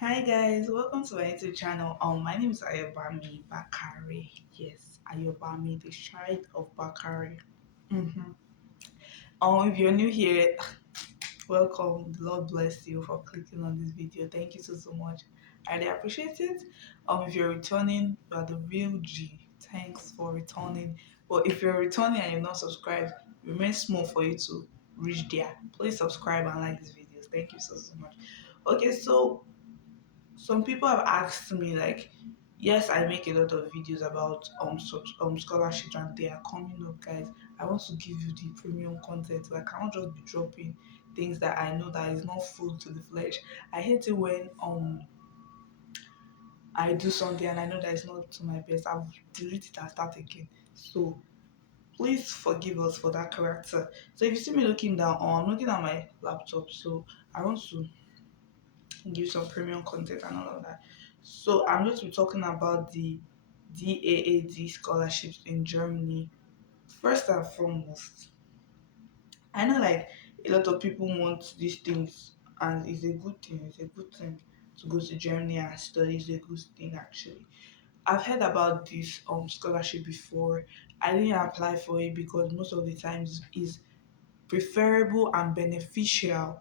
Hi guys, welcome to my YouTube channel. My name is Ayobami Bakari. Yes, Ayobami, the child of Bakari. Mm-hmm. If you're new here, welcome. The Lord bless you for clicking on this video. Thank you so much. I really appreciate it. If you're returning, you are the real G. Thanks for returning. But if you're returning and you're not subscribed, it remains small for you to reach there. Please subscribe and like these videos. Thank you so much. Okay, so some people have asked me like, yes, I make a lot of videos about scholarships and they are coming up, guys. I want to give you the premium content. Like, I can't just be dropping things that I know that is not food to the flesh. I hate it when I do something and I know that it's not to my best. I'll delete it and start again. So please forgive us for that character. So if you see me looking down, I'm looking at my laptop. So I want to give some premium content and all of that. So I'm going to be talking about the DAAD scholarships in Germany. First and foremost, I know like a lot of people want these things and it's a good thing. It's a good thing to go to Germany and study. It's a good thing actually. I've heard about this scholarship before. I didn't apply for it because most of the times it's preferable and beneficial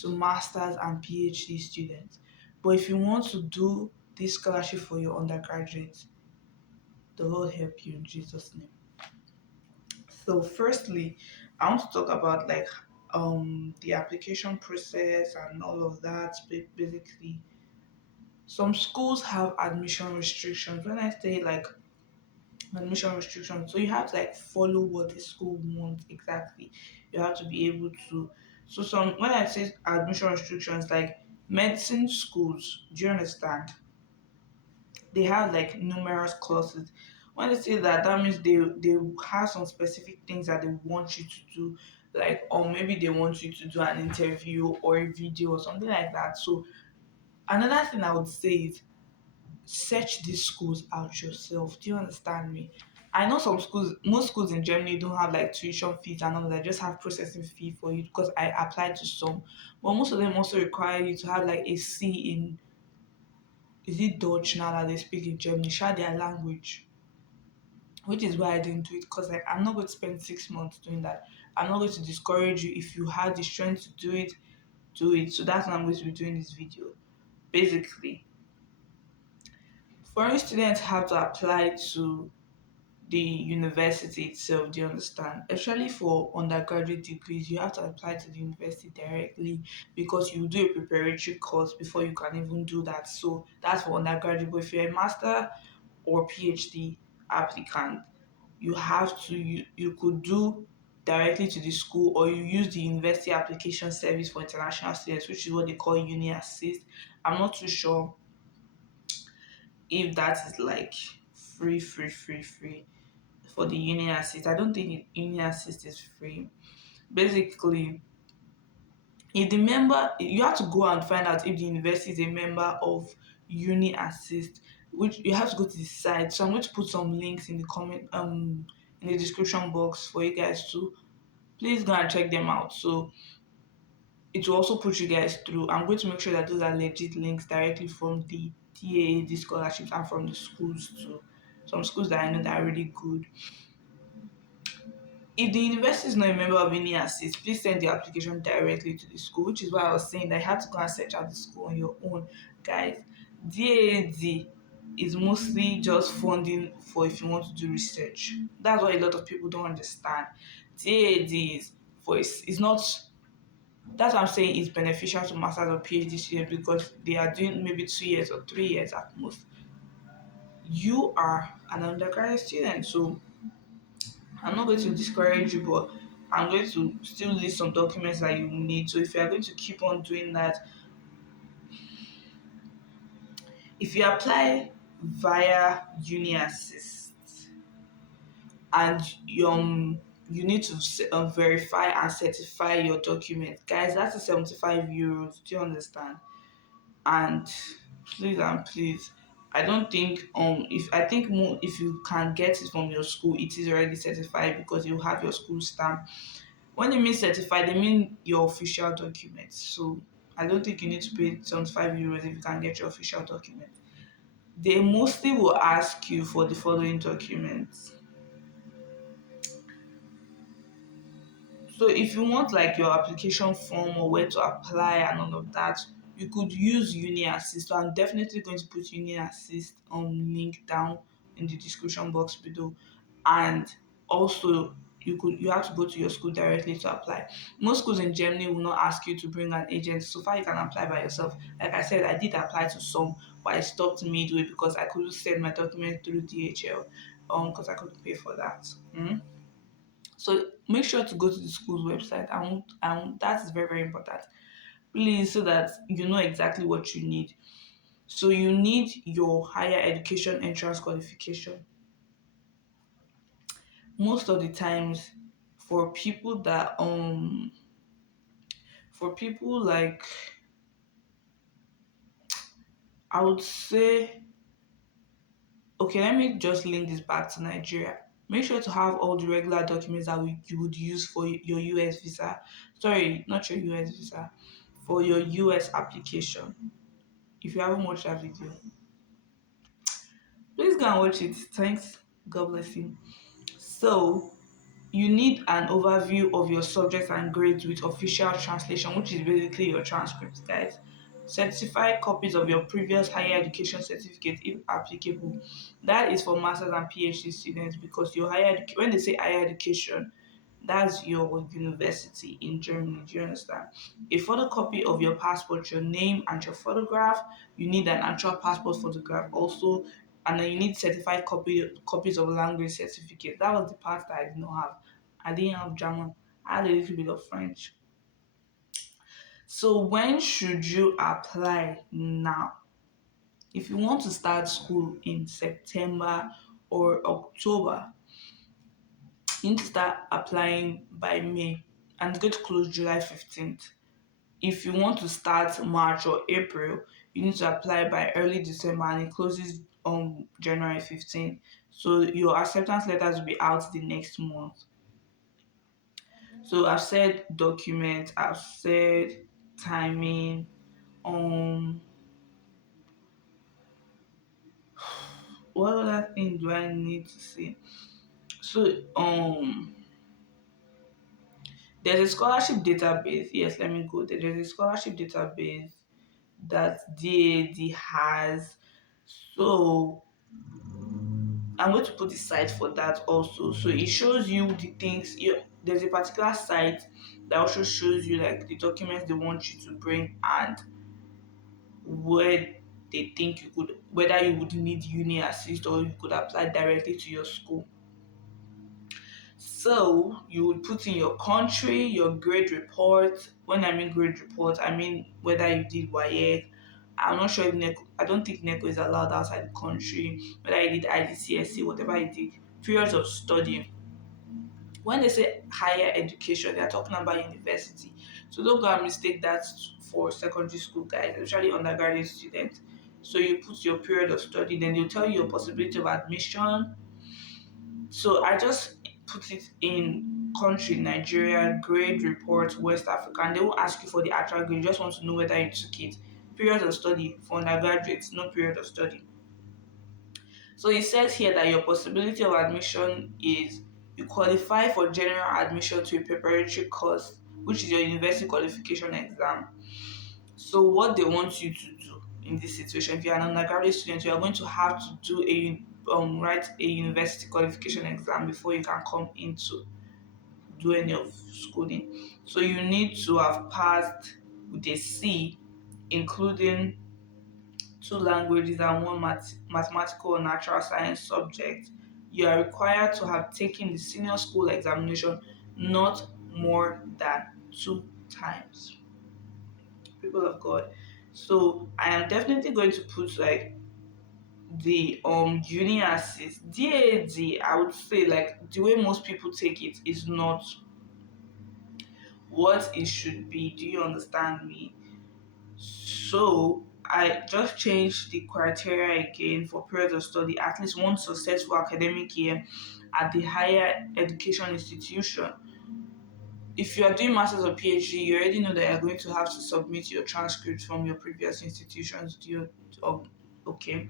to masters and PhD students. But if you want to do this scholarship for your undergraduate, the Lord help you in Jesus' name. So firstly, I want to talk about like the application process and all of that. Basically, some schools have admission restrictions. When I say like admission restrictions, so you have to like follow what the school wants exactly. You have to be able to. So some when I say admission restrictions, like medicine schools, do you understand? They have like numerous courses. When they say that, that means they have some specific things that they want you to do, like or maybe they want you to do an interview or a video or something like that. So another thing I would say is search these schools out yourself. Do you understand me? I know some schools, most schools in Germany don't have like tuition fees and all that, just have processing fee for you because I applied to some. But most of them also require you to have like a C in, is it Dutch now that they speak in Germany, share their language. Which is why I didn't do it because like I'm not going to spend 6 months doing that. I'm not going to discourage you if you had the strength to do it, do it. So that's why I'm going to be doing this video. Basically, foreign students have to apply to the university itself, do you understand? Especially for undergraduate degrees, you have to apply to the university directly because you do a preparatory course before you can even do that. So that's for undergraduate. But if you're a master or PhD applicant, you have to you could do directly to the school or you use the university application service for international students, which is what they call uni assist. I'm not too sure if that is like free for the uni assist. I don't think uni assist is free. Basically, if the member, you have to go and find out if the university is a member of uni assist, which you have to go to the site. So I'm going to put some links in the comment in the description box for you guys to please go and check them out. So it will also put you guys through. I'm going to make sure that those are legit links directly from the TAAD scholarships and from the schools too. Some schools that I know that are really good. If the university is not a member of any assist, please send the application directly to the school, which is why I was saying that you have to go and search out the school on your own. Guys, DAD is mostly just funding for if you want to do research. That's what a lot of people don't understand. DAD is for it's not, that's what I'm saying, it's beneficial to masters or PhD students because they are doing maybe 2 years or 3 years at most. You are an undergraduate student, so I'm not going to discourage you, but I'm going to still list some documents that you need. So if you are going to keep on doing that, if you apply via Uni Assist and you need to verify and certify your documents, guys, that's a 75 euros. Do you understand? And please, I don't think if I think more if you can get it from your school, it is already certified because you have your school stamp. When they mean certified, they mean your official documents. So I don't think you need to pay 75 euros if you can get your official document. They mostly will ask you for the following documents. So if you want like your application form or where to apply and all of that, you could use Uni Assist. So I'm definitely going to put Uni Assist link down in the description box below. And also you have to go to your school directly to apply. Most schools in Germany will not ask you to bring an agent. So far you can apply by yourself. Like I said, I did apply to some, but I stopped midway because I couldn't send my document through DHL because I couldn't pay for that. So make sure to go to the school's website, and that is very, very important. Please, so that you know exactly what you need. So you need your higher education entrance qualification. Most of the times, for people that for people like, I would say, okay, let me just link this back to Nigeria. Make sure to have all the regular documents that you would use for your US visa. Sorry, not your US visa, for your US application. If you haven't watched that video, please go and watch it. Thanks. God bless you. So, you need an overview of your subjects and grades with official translation, which is basically your transcripts, guys. Certified copies of your previous higher education certificate, if applicable. That is for masters and PhD students because your when they say higher education, that's your university in Germany. Do you understand? A photocopy of your passport, your name and your photograph. You need an actual passport photograph also, and then you need certified copies of language certificate. That was the part that I did not have. I didn't have German. I had a little bit of French. So when should you apply now? If you want to start school in September or October, you need to start applying by May and it's going to close July 15th. If you want to start March or April, you need to apply by early December and it closes on January 15th. So your acceptance letters will be out the next month. So I've said document, I've said timing, um what other thing do I need to say? So there's a scholarship database. Yes, let me go there. There's a scholarship database that DAD has. So I'm going to put the site for that also. So it shows you the things. There's a particular site that also shows you like the documents they want you to bring and where they think you could, whether you would need uni assist or you could apply directly to your school. So you would put in your country, your grade report. When I mean grade report, I mean whether you did WAEC. I'm not sure if NECO, I don't think NECO is allowed outside the country. Whether you did IGCSE, whatever you did, periods of studying. When they say higher education, they are talking about university. So don't go and mistake that for secondary school guys, especially undergraduate students. So you put your period of study, then they'll tell you your possibility of admission. So I just put it in country, Nigeria, grade report, West Africa, and they won't ask you for the actual grade. You just want to know whether you took it. Period of study for undergraduates, no period of study. So it says here that your possibility of admission is you qualify for general admission to a preparatory course, which is your university qualification exam. So what they want you to do in this situation, if you're an undergraduate student, you are going to have to do write a university qualification exam before you can come into do any of schooling. So you need to have passed with a C, including two languages and one mathematical or natural science subject. You are required to have taken the senior school examination not more than two times. People of God. So I am definitely going to put like the uni assist DAD. I would say like the way most people take it is not what it should be. Do you understand me? So I just changed the criteria again for period of study, at least one successful academic year at the higher education institution. if you are doing masters or PhD, you already know that you're going to have to submit your transcripts from your previous institutions. Do you? Oh, okay.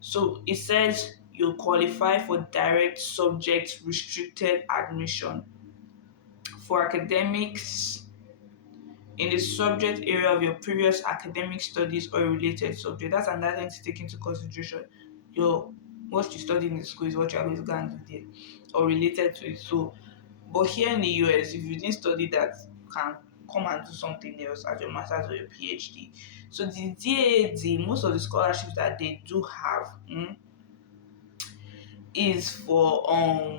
So it says you qualify for direct subject restricted admission for academics in the subject area of your previous academic studies or related subject. That's another thing to take into consideration. Your what you study in the school is what you're going to go and do there or related to it. So, but here in the US, if you didn't study that, you can come and do something else as your master's or your PhD. So the DAD, most of the scholarships that they do have, is for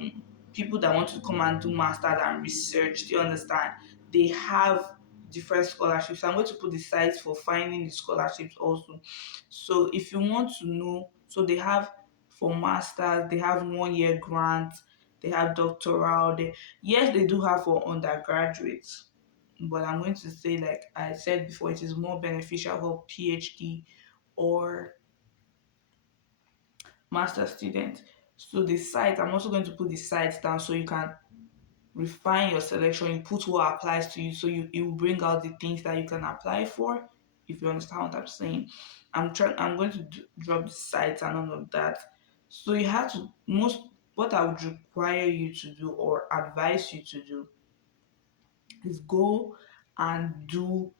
people that want to come and do masters and research. Do you understand? They have different scholarships. I'm going to put the sites for finding the scholarships also. So if you want to know, so they have for masters, they have 1 year grant, they have doctoral. Yes, they do have for undergraduates, but I'm going to say, like I said before, it is more beneficial for PhD or master student. So the site, I'm also going to put the sites down so you can refine your selection. You put what applies to you, so it will bring out the things that you can apply for. If you understand what I'm saying, I'm going to drop the sites and all of that. So you have to most what I would require you to do or advise you to do is go and do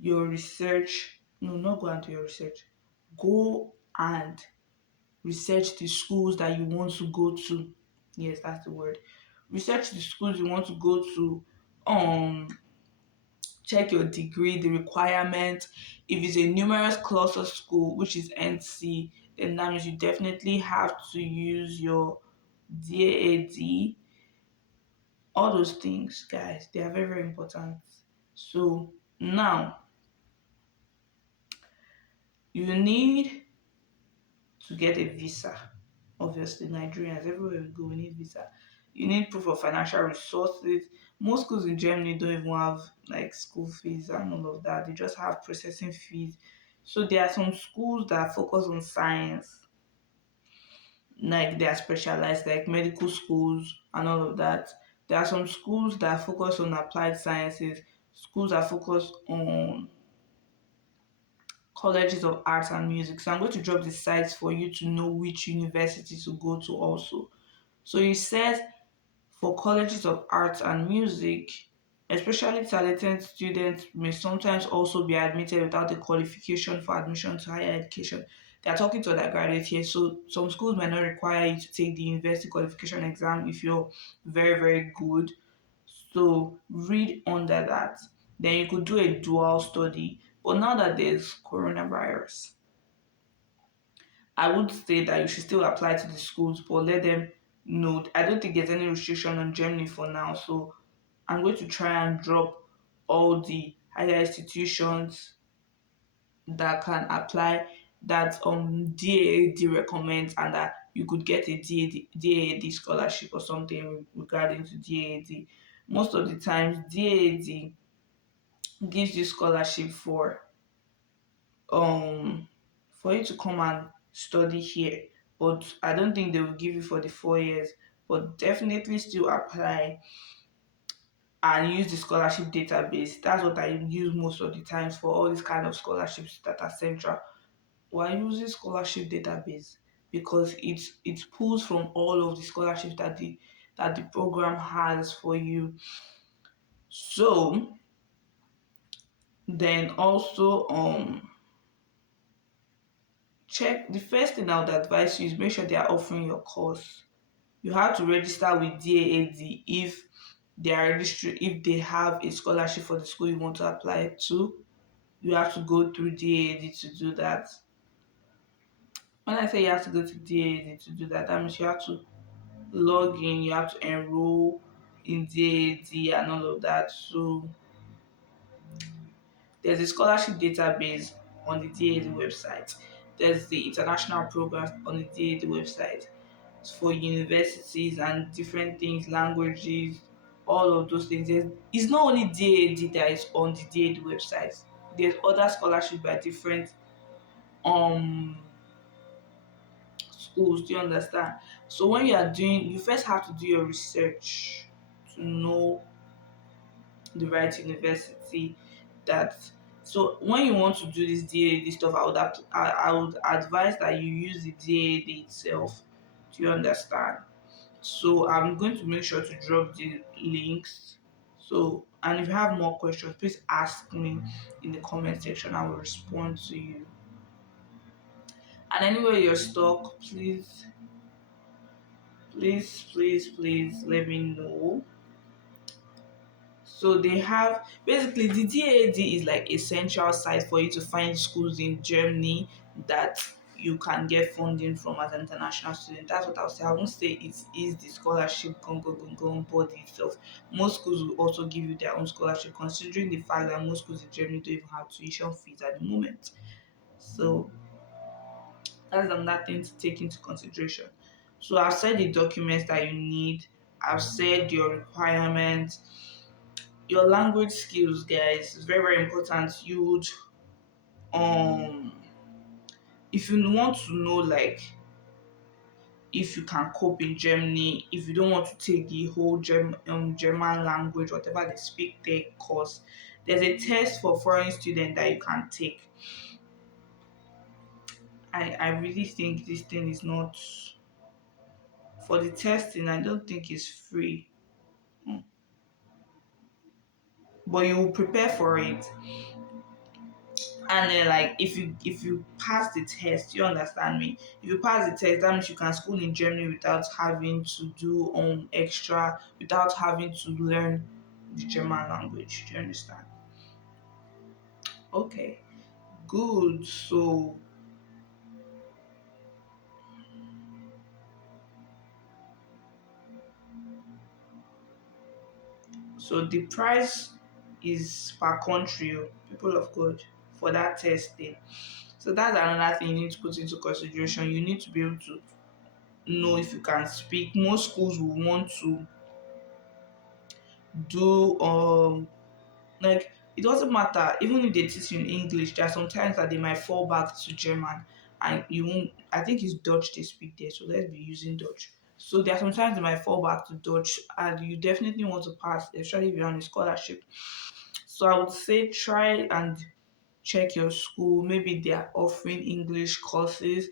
your research. No, not go and do your research. Go and research the schools that you want to go to. Yes, that's the word. Research the schools you want to go to. Um, check your degree, the requirements. If it's a numerous cluster school, which is NC, then that means you definitely have to use your DAAD. All those things, guys, they are very, very important. So now you need to get a visa. Obviously, Nigerians, everywhere we go, we need visa. You need proof of financial resources. Most schools in Germany don't even have like school fees and all of that. They just have processing fees. So there are some schools that focus on science, like they are specialized, like medical schools and all of that. There are some schools that focus on applied sciences, schools that focus on colleges of arts and music. So I'm going to drop the sites for you to know which university to go to also. So it says for colleges of arts and music, especially talented students may sometimes also be admitted without a qualification for admission to higher education. They are talking to undergraduates here, so some schools might not require you to take the university qualification exam if you're very, very good. So read under that. Then you could do a dual study. But now that there's coronavirus, I would say that you should still apply to the schools, but let them know. I don't think there's any restriction on Germany for now, so I'm going to try and drop all the higher institutions that can apply that DAAD recommends and that you could get a DAAD scholarship or something regarding to DAAD. Most of the times, DAAD gives you scholarship um for you to come and study here, but I don't think they will give you for the 4 years, but definitely still apply and use the scholarship database. That's what I use most of the times for all these kind of scholarships that are central. Why using scholarship database? Because it pulls from all of the scholarships that the program has for you. So then also check the first thing I would advise you is make sure they are offering your course. You have to register with DAAD if they are registering, if they have a scholarship for the school you want to apply to. You have to go through DAAD to do that. When I say you have to go to DAAD to do that, that means you have to log in, you have to enroll in DAAD and all of that. So there's a scholarship database on the DAAD website. There's the international programs on the DAAD website for universities and different things, languages, all of those things. It's not only DAAD that is on the DAAD website. There's other scholarships by different um schools. Do you understand? So when you are doing, you first have to do your research to know the right university. That so when you want to do this DAD stuff, I would advise that you use the DAD itself. Do you understand? So I'm going to make sure to drop the links. So and if you have more questions, please ask me in the comment section. I will respond to you. And anywhere you're stuck, please let me know. So they have basically the DAD is like a central site for you to find schools in Germany that you can get funding from as an international student. That's what I'll say. I won't say it is the scholarship body itself. Most schools will also give you their own scholarship, considering the fact that most schools in Germany don't even have tuition fees at the moment. So that's another thing to take into consideration. So I've said the documents that you need. I've said your requirements, your language skills, guys, is very very important. You would um if you want to know like if you can cope in Germany, if you don't want to take the whole German language, whatever they speak there, course, there's a test for foreign students that you can take. I really think this thing is not for the testing. I don't think it's free. Hmm. But you will prepare for it, and then like if you pass the test, you understand me, if you pass the test, that means you can school in Germany without having to do extra, without having to learn the German language. Do you understand? Okay, good. So the price is per country, oh, people of God, for that testing. So that's another thing you need to put into consideration. You need to be able to know if you can speak. Most schools will want to do like it doesn't matter even if they teach you in English. There are sometimes that they might fall back to German, and you won't. I think it's Dutch they speak there, so let's be using Dutch. So there are sometimes they might fall back to Dutch, and you definitely want to pass, especially if you're on a scholarship. So I would say try and check your school. Maybe they are offering English courses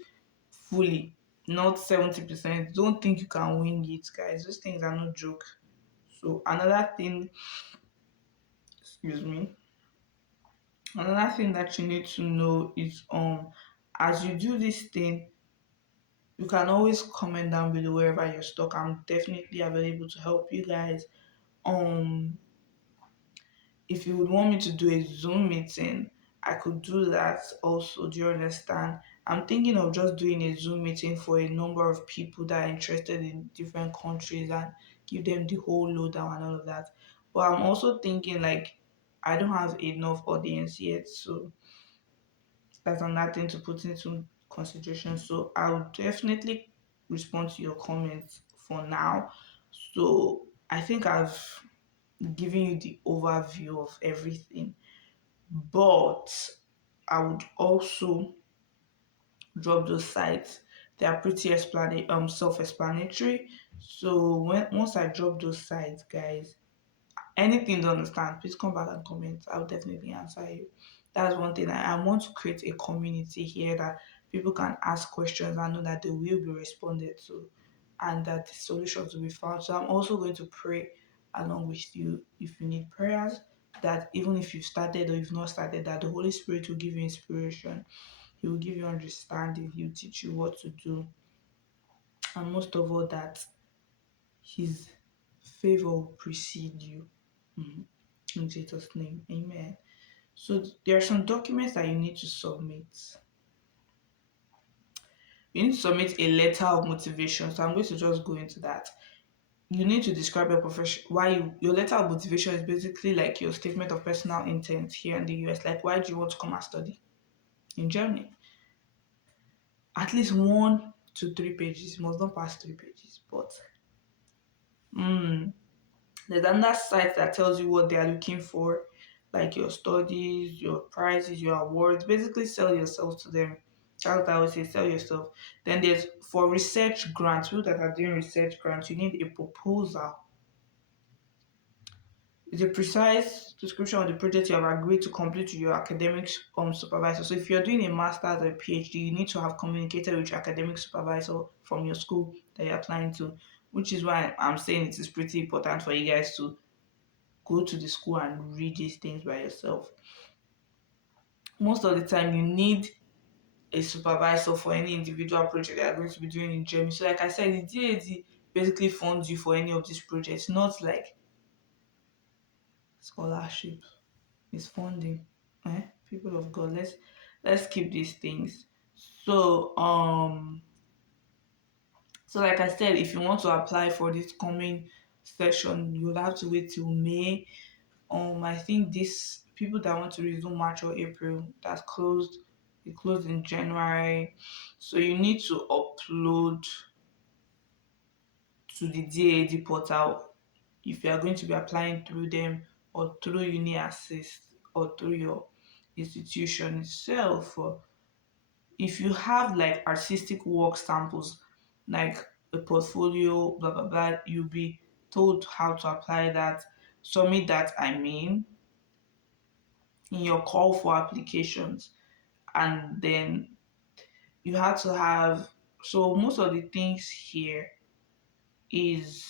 fully, not 70%. Don't think you can wing it, guys. Those things are no joke. So excuse me, another thing that you need to know is as you do this thing, you can always comment down below wherever you're stuck. I'm definitely available to help you guys. Um if you would want me to do a Zoom meeting, I could do that also. Do you understand? I'm thinking of just doing a Zoom meeting for a number of people that are interested in different countries and give them the whole lowdown and all of that. But I'm also thinking like I don't have enough audience yet, so that's another thing to put into consideration. So I'll definitely respond to your comments for now. So I think I've given you the overview of everything, but I would also drop those sites. They are pretty self-explanatory. So once I drop those sites, guys, anything to understand, please come back and comment. I'll definitely answer you. That's one thing. I want to create a community here that people can ask questions and know that they will be responded to and that the solutions will be found. So I'm also going to pray along with you if you need prayers. That even if you've started or you've not started, that the Holy Spirit will give you inspiration. He will give you understanding. He will teach you what to do. And most of all, that His favor will precede you. Mhm. In Jesus' name, amen. So there are some documents that you need to submit. You need to submit a letter of motivation. So I'm going to just go into that. You need to describe your profession. Your letter of motivation is basically like your statement of personal intent here in the US. Like why do you want to come and study in Germany? At least 1 to 3 pages. It must not pass 3 pages. But mm, there's another site that tells you what they are looking for, like your studies, your prizes, your awards. Basically, sell yourself to them. That's what I would say, sell yourself. Then there's for research grants, people that are doing research grants, you need a proposal. It's a precise description of the project you have agreed to complete with your academic supervisor. So if you're doing a master's or a PhD, you need to have communicated with your academic supervisor from your school that you're applying to, which is why I'm saying it is pretty important for you guys to go to the school and read these things by yourself. Most of the time, you need a supervisor for any individual project that you're going to be doing in Germany. So, like I said, the DAD basically funds you for any of these projects, not like scholarship. It's funding. People of God, let's keep these things. So, like I said, if you want to apply for this coming session, you'll have to wait till May. I think this people that want to resume March or April, that's closed. It closed in January, so you need to upload to the DAD portal if you are going to be applying through them or through Uni Assist or through your institution itself. Or if you have like artistic work samples, like a portfolio, blah blah blah, you'll be told how to apply that, submit that. I mean, in your call for applications, and then you have to have. So most of the things here is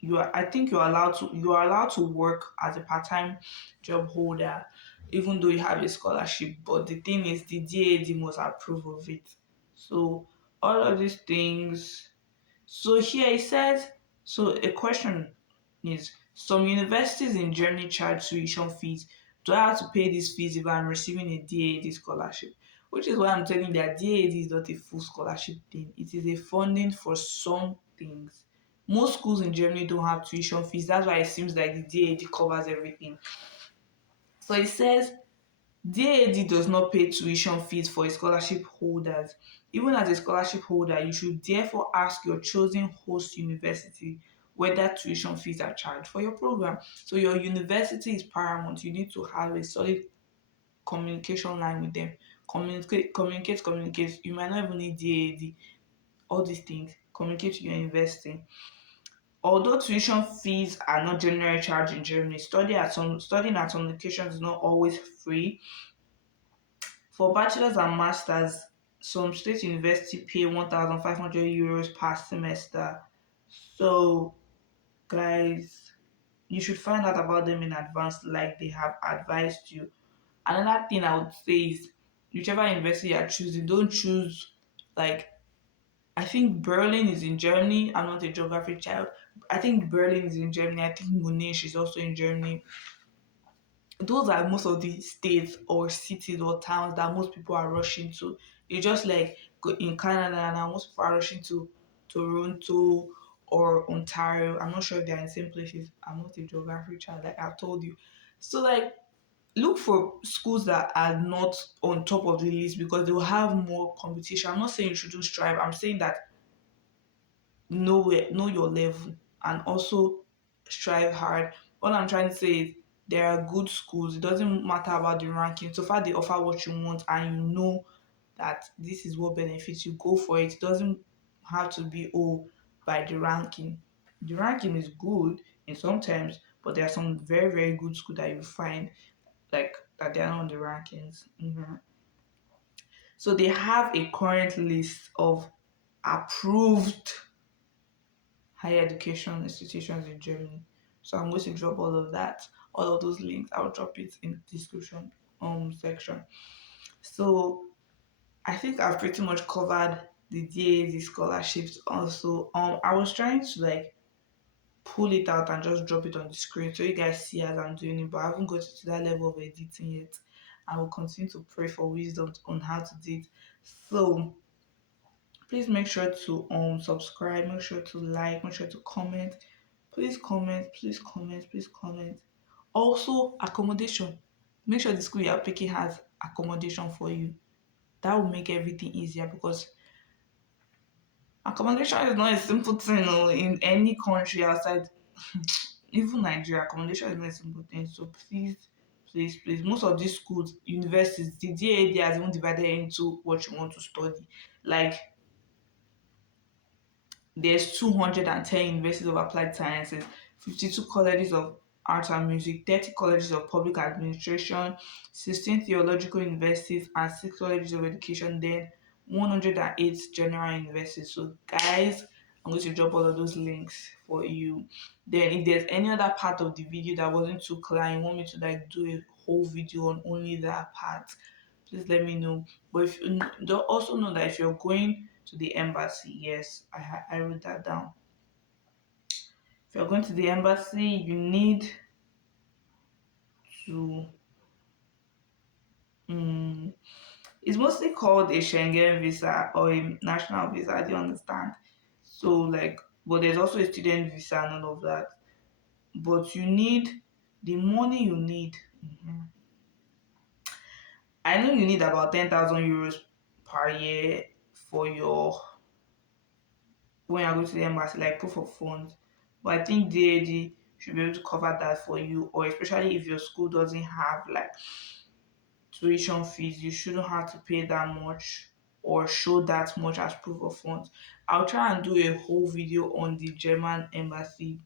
you are I think you are allowed to work as a part-time job holder even though you have a scholarship, but the thing is the DAD must approve of it. So all of these things. So here it says, so a question is, some universities in Germany charge tuition fees. Do I have to pay these fees if I'm receiving a DAD scholarship? Which is why I'm telling you that DAD is not a full scholarship thing. It is a funding for some things. Most schools in Germany don't have tuition fees. That's why it seems like the DAD covers everything. So it says DAD does not pay tuition fees for its scholarship holders. Even as a scholarship holder, you should therefore ask your chosen host university whether tuition fees are charged for your program. So your university is paramount. You need to have a solid communication line with them. Communicate. You might not even need DAD, all these things. Communicate to your university. Although tuition fees are not generally charged in Germany, studying at some locations is not always free. For bachelor's and master's, some state university pay 1,500 euros per semester. So, guys, you should find out about them in advance, like they have advised you. Another thing I would say is, whichever university you are choosing, don't choose like I think Berlin is in Germany. I'm not a geography child. I think Berlin is in Germany. I think Munich is also in Germany. Those are most of the states or cities or towns that most people are rushing to. It's just like in Canada now, most people are rushing to Toronto or Ontario. I'm not sure if they're in the same places. I'm not a geography child, like I've told you. So like look for schools that are not on top of the list because they will have more competition. I'm not saying you shouldn't strive. I'm saying that know your level and also strive hard. All I'm trying to say is there are good schools. It doesn't matter about the ranking. So far they offer what you want and you know that this is what benefits you, go for it. It doesn't have to be by the ranking. The ranking is good in sometimes, but there are some very, very good schools that you find like that they are not on the rankings. So they have a current list of approved higher education institutions in Germany. So I'm going to drop all of those links. I'll drop it in the description section. So I think I've pretty much covered the DAZ scholarships also. I was trying to like pull it out and just drop it on the screen so you guys see as I'm doing it, but I haven't got to that level of editing yet. I will continue to pray for wisdom on how to do it. So please make sure to subscribe, make sure to like, make sure to comment. Please comment, please comment, please comment. Also, accommodation. Make sure the school you're picking has accommodation for you. That will make everything easier because accommodation is not a simple thing in any country outside, even Nigeria. Accommodation is not a simple thing. So please. Most of these schools, universities, the DAD has even divided into what you want to study. Like there's 210 universities of applied sciences, 52 colleges of art and music, 30 colleges of public administration, 16 theological universities, and 6 colleges of education, then 108 general universities. So, guys, I'm going to drop all of those links for you. Then, if there's any other part of the video that wasn't too clear, and you want me to like do a whole video on only that part, please let me know. But if you don't also know that if you're going to the embassy, yes, I wrote that down. If you're going to the embassy, you need to. Um, it's mostly called a Schengen visa or a national visa. Do you understand? So like, but there's also a student visa and all of that. But you need the money you need. Mhm. I know you need about 10,000 euros per year for your when you're going to the embassy, like proof of funds. But I think DAD should be able to cover that for you, or especially if your school doesn't have like tuition fees, you shouldn't have to pay that much or show that much as proof of funds. I'll try and do a whole video on the German embassy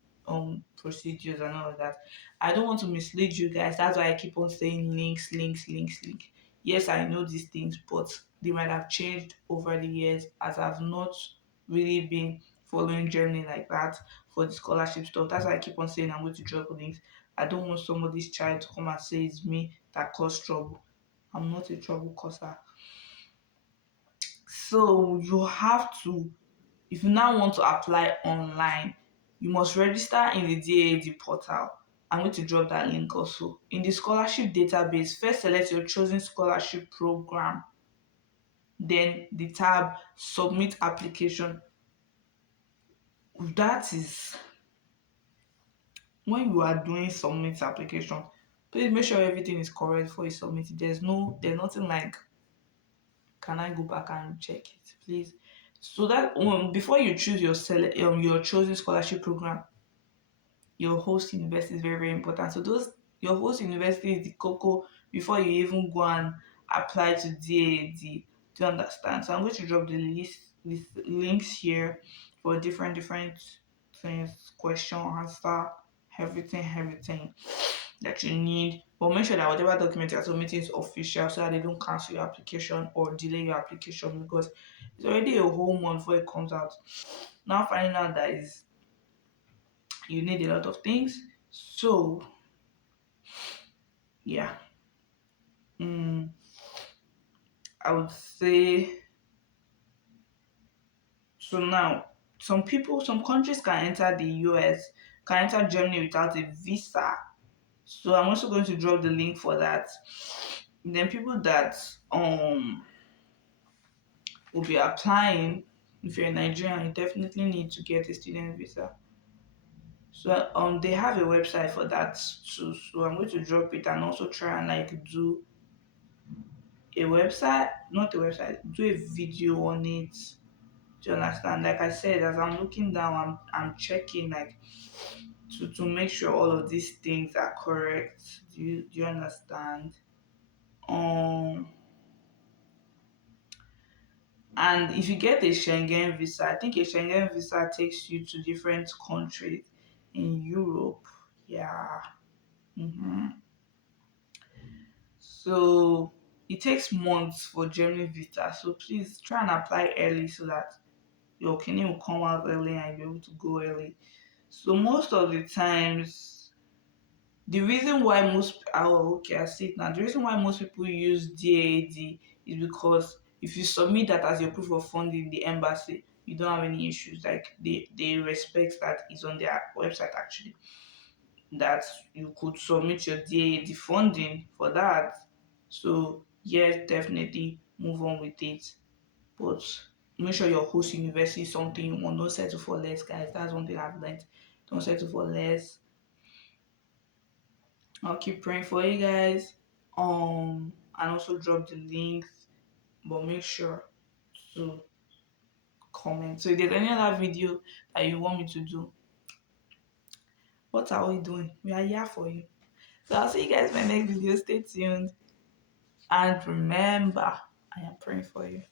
procedures and all of that. I don't want to mislead you guys. That's why I keep on saying links, links, links, link. Yes, I know these things, but they might have changed over the years as I've not really been following Germany like that for the scholarship stuff. That's why I keep on saying I'm going to drop links. I don't want somebody's child to come and say it's me that caused trouble. I'm not a trouble causer. So you have to, if you now want to apply online, you must register in the DAD portal. I'm going to drop that link also. In the scholarship database, first select your chosen scholarship program, then the tab submit application. That is when you are doing submit application. Please make sure everything is correct before you submit it. There's nothing like can I go back and check it, please? So that before you choose your chosen scholarship program, your host university is very very important. So those your host university is the cocoa before you even go and apply to DAD. Do you understand? So I'm going to drop the list links here for different things, question, answer, everything that you need. But make sure that whatever document you're submitting is official so that they don't cancel your application or delay your application because it's already a whole month before it comes out. Now finding out that is you need a lot of things. So yeah, mm, I would say so now. Some countries can enter the US, can enter Germany without a visa. So I'm also going to drop the link for that. Then people that will be applying, if you're a Nigerian, you definitely need to get a student visa. So they have a website for that too. So I'm going to drop it and also try and like do a website, not a website, do a video on it. Do you understand? Like I said, as I'm looking down, I'm checking like to make sure all of these things are correct. Do you understand? Um And if you get a Schengen visa, I think a Schengen visa takes you to different countries in Europe. Yeah. hmm So it takes months for Germany visa. So please try and apply early so that your kidney will come out early and you'll be able to go early. So most of the times, the reason why I see it now. The reason why most people use DAD is because if you submit that as your proof of funding in the embassy, you don't have any issues. Like they respect that it's on their website actually that you could submit your DAD funding for that. So yes, definitely move on with it. But make sure your host university is something you want. Don't settle for less, guys. That's one thing I've learned. Don't settle for less. I'll keep praying for you guys. And also drop the links, but make sure to comment. So if there's any other video that you want me to do, what are we doing? We are here for you. So I'll see you guys in my next video. Stay tuned. And remember, I am praying for you.